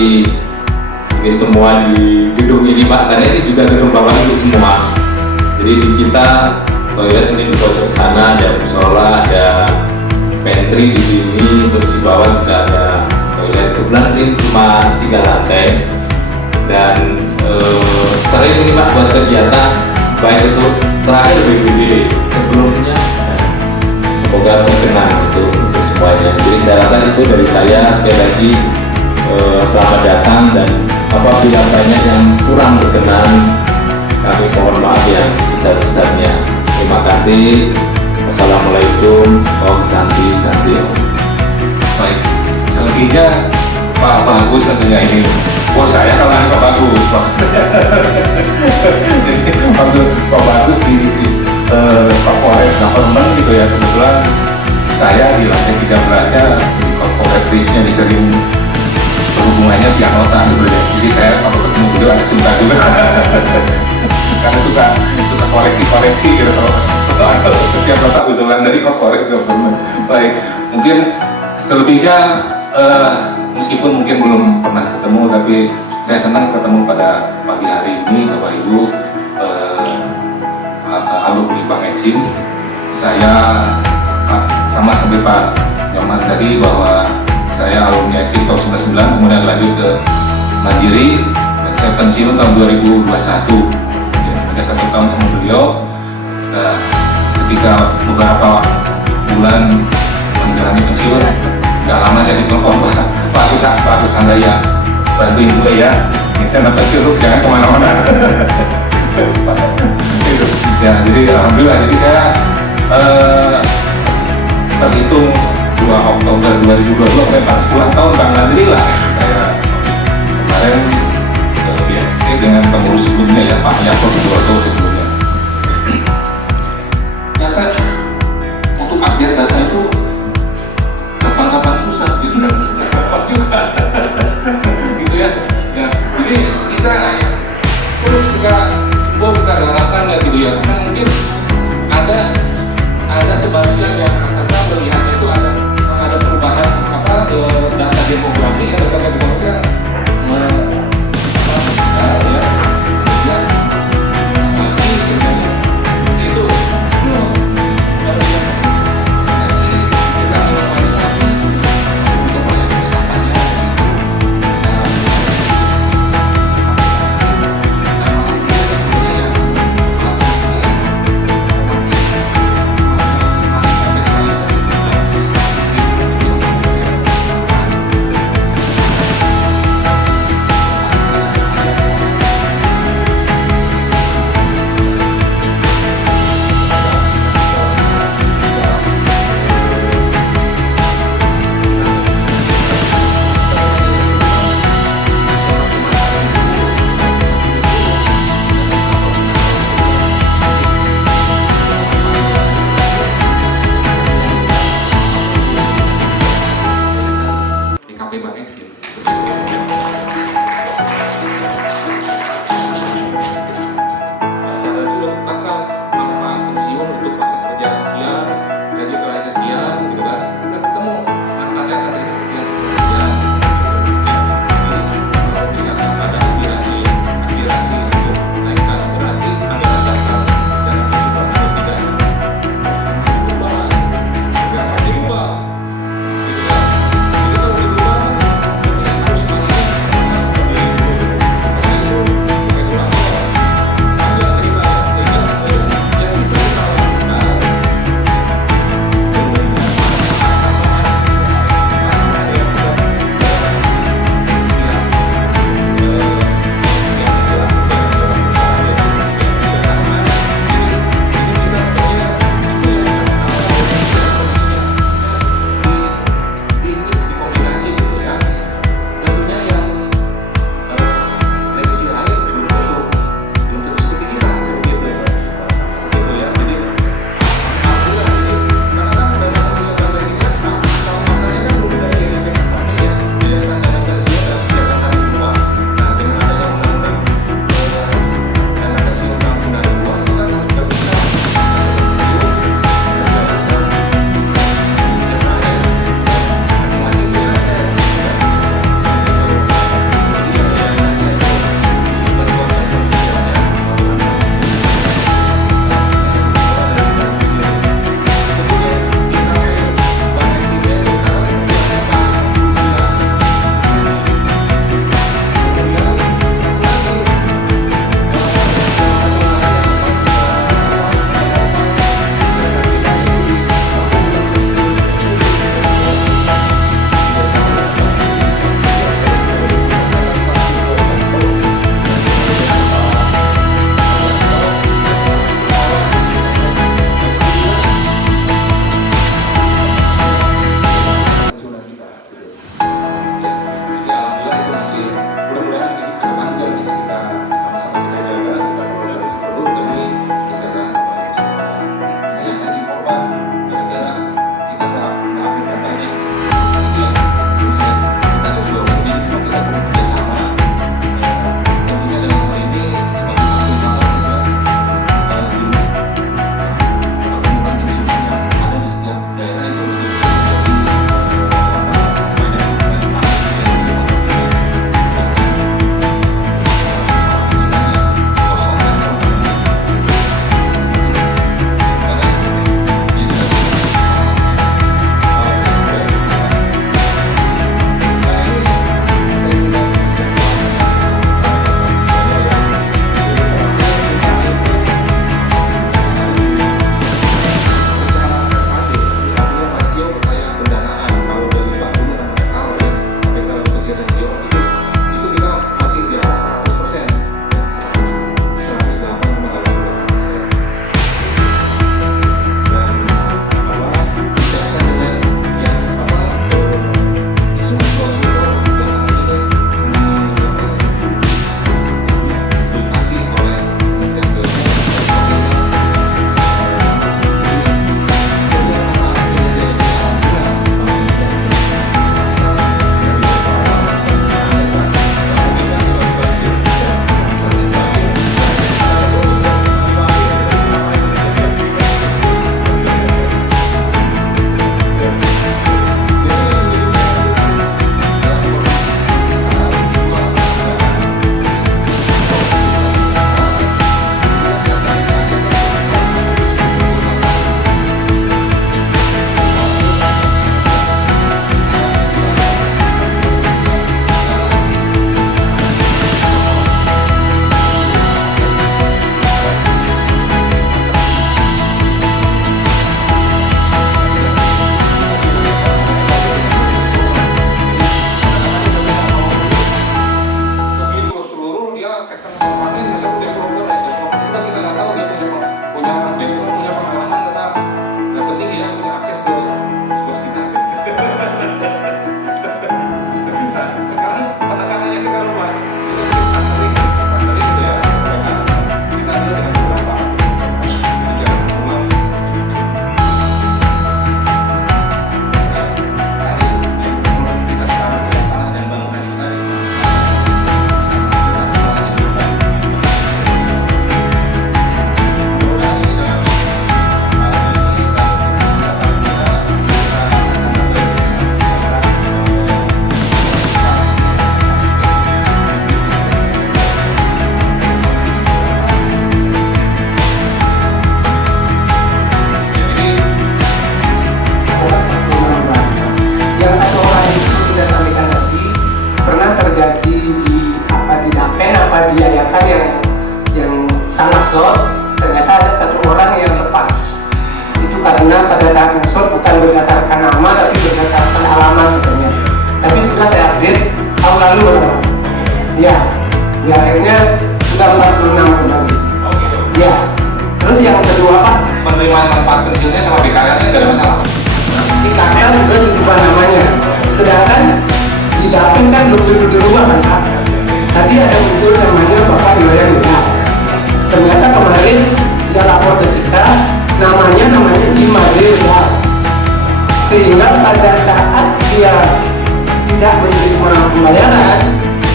menikmati ini semua di gedung ini Pak, karena ini juga gedung Bapak Ibu semua. Jadi di kita toilet ini di pojok sana ada musola, ada pantry di sini, terus di bawah juga ada toilet. Kebetulan ini cuma 3 lantai dan sering ini Pak buat kegiatan baik itu terakhir BBB sebelumnya. Semoga berkenan untuk semuanya. Jadi saya rasa itu dari saya. Sekali lagi selamat datang, dan apabila banyak yang kurang berkenan kami mohon maaf yang sebesar-besarnya. Terima kasih. Assalamualaikum. Om Santi Santi Om. Baik, selebihnya Pak Bagus tentunya ini. Bos saya kalau ada Pak Bagus, jadi waktu Pak Bagus di corporate government gitu ya, kebetulan saya di lantai 13-nya di corporate risk-nya disering berhubungannya via nota sebenarnya. Jadi saya kalau ketemu beliau ada suka juga karena suka koreksi gitu kalau setiap nota usulan dari corporate government. Baik, mungkin selebihnya meskipun mungkin belum pernah ketemu, tapi saya senang ketemu pada pagi hari ini Bapak Ibu alumni Bank Eksim. Saya sama seperti Pak Nyoman tadi bahwa saya alumni Eksim tahun 99, kemudian lanjut ke Mandiri, dan saya pensiun tahun 2021. Ya, ada 1 tahun sama beliau. Ketika beberapa bulan menjalani pensiun, nggak lama saya ditelepon Pak Agus Handaya, bantuin gue ya, kita dapat sirup jangan kemana-mana. Ya, jadi alhamdulillah, jadi saya terhitung 2 Oktober 2022 sampai 10 tahun Bang Mandiri lah. Saya kemarin ke BNC dengan pengurus sebelumnya ya, Pak Yako Suboto sebelumnya. Ya kan, untuk update data itu kapan-kapan susah gitu kan, kapan juga gitu ya. Ya, jadi kita terus kita harapkan ya gitu ya, karena mungkin ada berdasarkan nama tapi berdasarkan alamat katanya. Tapi sudah saya update tahun lalu ya akhirnya sudah 46 kembali ya. Terus yang kedua Pak, Penerimaan manfaat pensiunnya sama BKR-nya nggak ada masalah? di KK juga diubah namanya, sedangkan di Dapin kan belum dirubah kan Pak. Tadi ada muncul namanya Bapak Iwayan Muda, ternyata kemarin dia lapor ke kita namanya Imadewa, sehingga pada saat dia tidak menerima pembayaran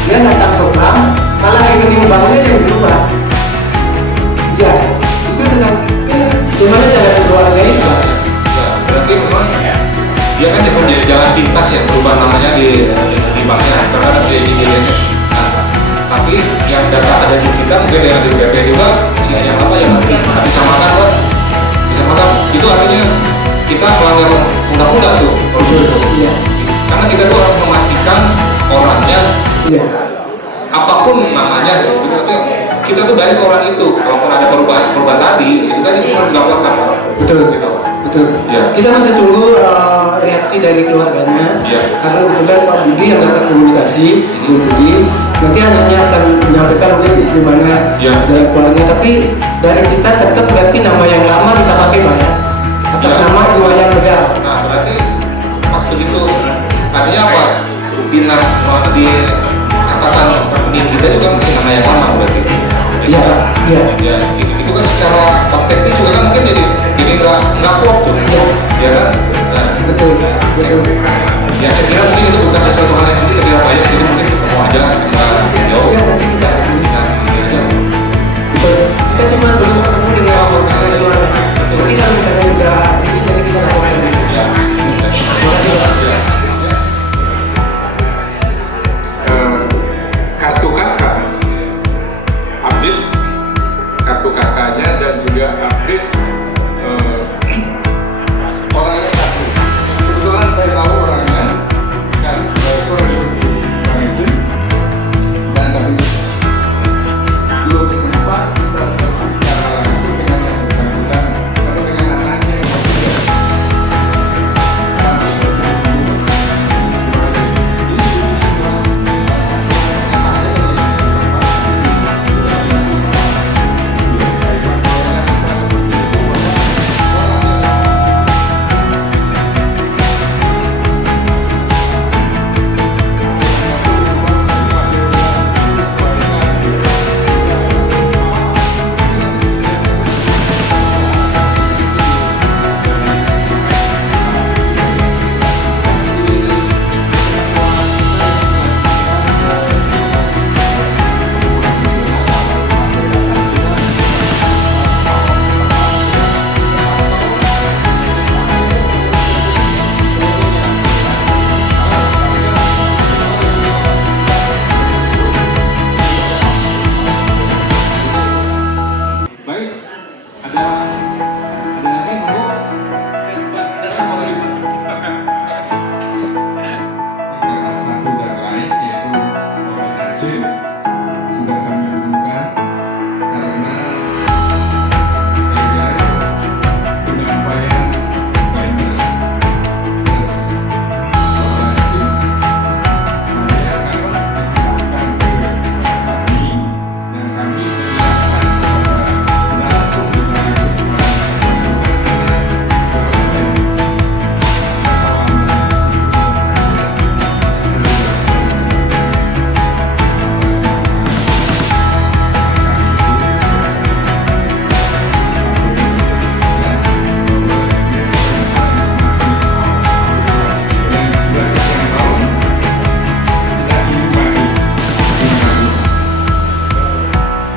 dia datang ke bank, malah rekening banknya yang berubah ya. Itu sedang gimana cara keluarga itu? Ya, berarti memang dia kan menjadi jalan pintas ya berubah namanya di banknya karena dia di tapi yang data ada di kita mungkin yang di BP juga yang apa yang bisa makan kok, bisa makan. Itu artinya kita melanggar undang-undang tuh. Iya. Karena kita tuh harus memastikan orangnya Iya. apapun namanya gitu. Kita tuh dari orang itu kalaupun ada perubahan tadi itu kan itu harus dilaporkan. Betul. Gitu. Betul. Ya. Kita masih tunggu reaksi dari keluarganya. Ya. Karena kemudian Pak Budi yang akan komunikasi, Bu Budi nanti hanya akan menyampaikan mungkin gimana Ya. dalam keluarga. Tapi dari kita tetap berarti nama yang lama kita pakai Pak ya. Atas Ya. nama Iwayan Muda. Nah berarti pas begitu artinya apa? Di catatan rekening kita juga mungkin nama yang lama berarti. Iya. Iya. Ya, itu kan secara teknis juga kan mungkin jadi nggak kuat tuh. Iya. Ya kan? Nah, Betul. Betul. ya saya kira mungkin itu bukan sesuatu hal yang sulit, saya kira banyak, jadi mungkin ketemu aja sama beliau. Ya nanti kita. Nah, ini aja. Betul. Kita cuma belum ketemu dengan keluarga. Nanti kalau misalnya sudah ini nanti kita lakukan. Ya. Terima kasih Pak. Kartu kakak update kartu kakaknya dan juga update orangnya satu. Kebetulan saya tahu orangnya bekas driver di Malaysia dan tapi belum sempat bisa berbicara langsung dengan yang bersangkutan lalu dengan anaknya yang berbeda. Kami masih menunggu. Baik, ada lagi monggo. Yang satu dan lain yaitu Bapak Nasir sudah kami temukan karena ada penyampaian banyak atas Bapak Nasir. Saya akan diserahkan ke kami dan kami menyerahkan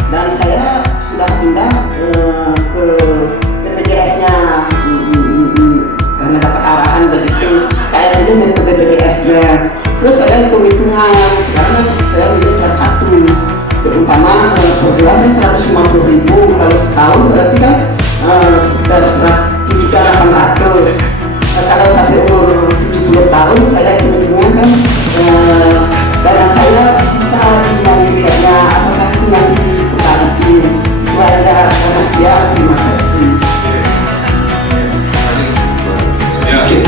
dan saya sudah pindah ke BPJS-nya karena dapat arahan begitu. Saya pindah ke BPJS-nya, terus saya hitung-hitungan sekarang saya menjadi kelas 1 seumpama per bulan kan 150.000, kalau setahun berarti kan sekitar 7.800. Kalau sampai umur 70 tahun saya hitung-hitungan kan dana saya sisa di mandirinya apakah itu nanti dikembalikan. Wajah sangat siap, terima kasih. Ya.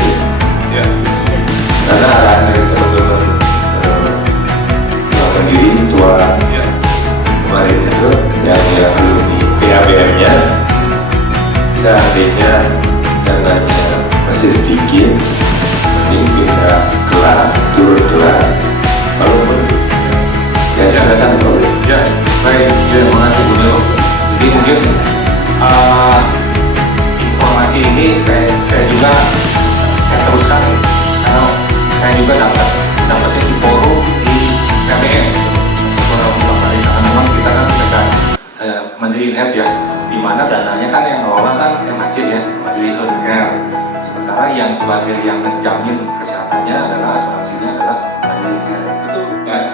masih sedikit, mending pindah kelas, turun kelas, kalau perlu. Ya, silakan Bro. Ya, baik, terima kasih Bu Nilo. Jadi mungkin informasi ini saya juga teruskan karena saya juga dapatnya di forum di KPM. Karena memang kita kan sudah Mandiri Health ya, di mana dananya kan yang ngelola kan MHC ya, Mandiri Healthcare. Sementara yang sebagai yang menjamin kesehatannya adalah asuransinya adalah Mandiri Health. Itu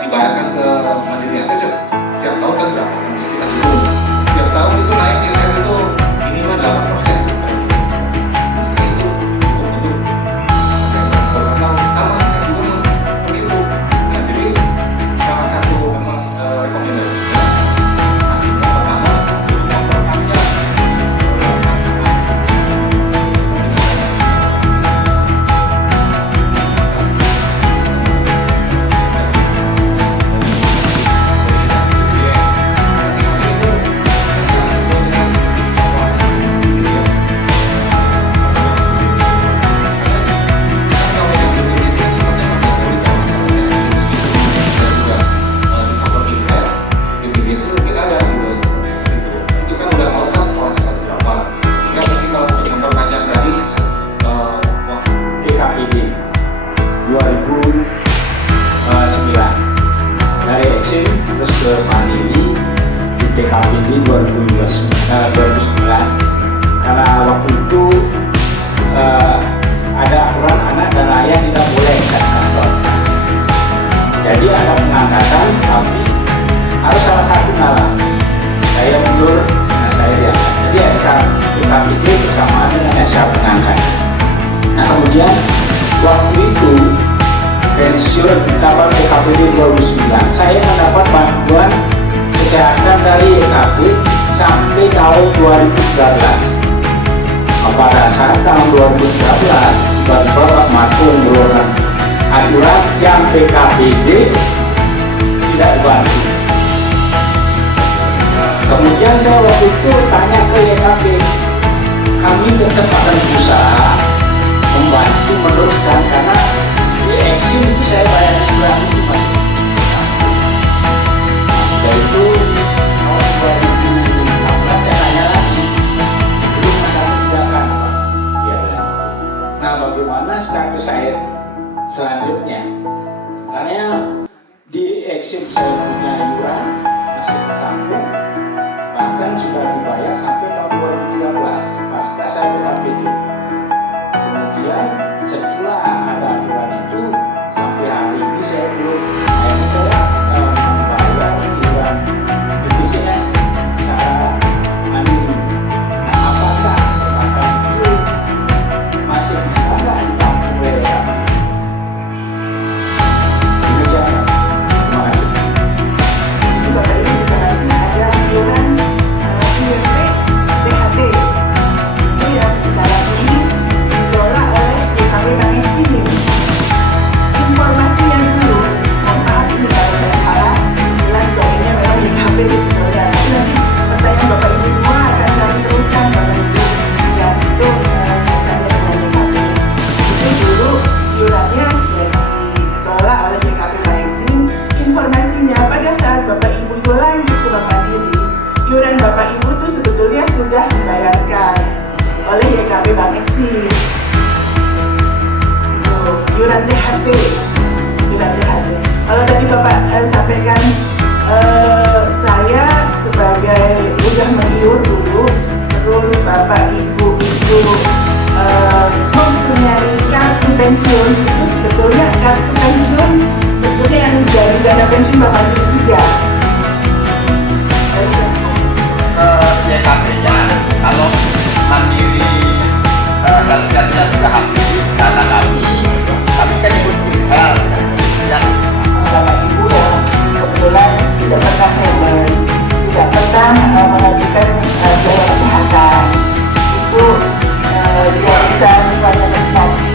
dibayarkan ke Mandiri Health setiap tahun kan berapa? Sekitar itu. Setiap tahun itu naik nilai itu minimal 8%. Itu untuk beberapa tahun sama saya juga seperti itu. Nah, jadi salah satu memang rekomendasinya pertama untuk memperpanjang DKPD 2009 dari Exim terus ke Mandiri di DKPD 2009 karena waktu itu ada aturan anak dan ayah tidak boleh ke kantor, jadi ada pengangkatan tapi harus salah satu ngalah, saya mundur, nah saya diangkat, jadi SK DKPD bersamaan dengan SK pengangkatan. Nah kemudian waktu itu pensiun dapat DKPD 2009, saya mendapat bantuan kesehatan dari EKP sampai tahun 2013. Pada saat tahun 2013 tiba-tiba Pak Marco mengeluarkan aturan yang PKPD tidak dibantu. Kemudian saya waktu itu tanya ke EKP, kami tetap akan berusaha membantu meneruskan karena di Exim itu saya bayar bulan itu masih. Sudah itu tahun 2016 saya tanya lagi, belum ada tindakan Pak. Dia bilang. Nah bagaimana status saya selanjutnya? Karena di Exim saya punya iuran masih tertampung, bahkan sudah dibayar sampai tahun 2013 pasca saya ke KPD. Kemudian setelah ada aturan itu sampai hari ini saya belum, akhirnya saya membayar iuran BPJS secara mandiri. Nah apakah kesempatan itu masih bisa nggak ditampung oleh kami? Demikian, terima kasih. Bapak Ibu dibahas ada iuran IMP DHT itu yang sekarang ini dikelola oleh DKP Bangsi. Informasi yang dulu, mohon maaf ini kalau saya salah, bilang bahwa ini memang DKP dikelola. Tapi nanti pertanyaan Bapak Ibu semua akan kami teruskan Bapak Ibu ya itu kaitannya dengan DKP. Itu dulu iurannya ya dikelola oleh DKP Bangsi. Informasinya pada saat Bapak Ibu itu lanjut ke Bank Mandiri, iuran Bapak Ibu itu sebetulnya sudah dibayarkan oleh YKP Bank Exim. Itu iuran THT, iuran THT. Kalau tadi Bapak sampaikan saya sebagai udah mengiur dulu, terus Bapak Ibu itu mempunyai kartu pensiun, itu sebetulnya kartu pensiun sebetulnya yang dari dana pensiun Bapak Ibu juga. YKP-nya kalau Mandiri kerjanya sudah habis dana kami kan ikut tinggal yang Bapak Ibu yang kebetulan tidak pernah member, tidak pernah mengajukan biaya kesehatan, itu dia bisa semuanya menikmati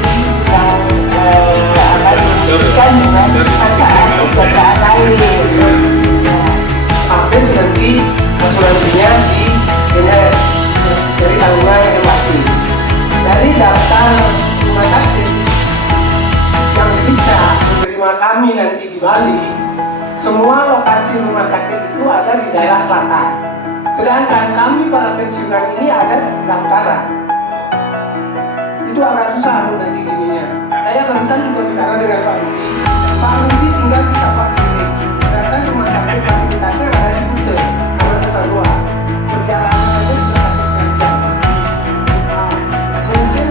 yang akan diberikan dengan manfaat kesejahteraan lain. kami nanti di Bali, semua lokasi rumah sakit itu ada di daerah selatan. Sedangkan kami para pensiunan ini ada di sebelah utara. Itu agak susah nanti ininya. Saya barusan juga bicara dengan Pak Rudi. Pak Rudi tinggal di Tapak Sini. Sedangkan rumah sakit fasilitasnya ada di Kute sama Nusa Dua. Perjalanan saja sudah 1,5 jam. Nah, mungkin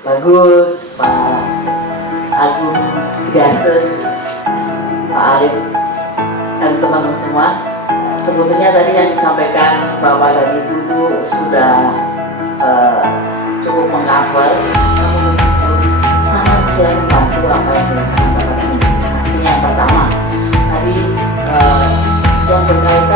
Bagus, Pak Agung Gase, Pak Alif, dan teman-teman semua. Sebetulnya tadi yang disampaikan Bapak dan Ibu itu sudah cukup meng-cover, namun sangat siap membantu apa yang dirasakan Bapak dan Ibu. Artinya yang pertama, tadi yang berkaitan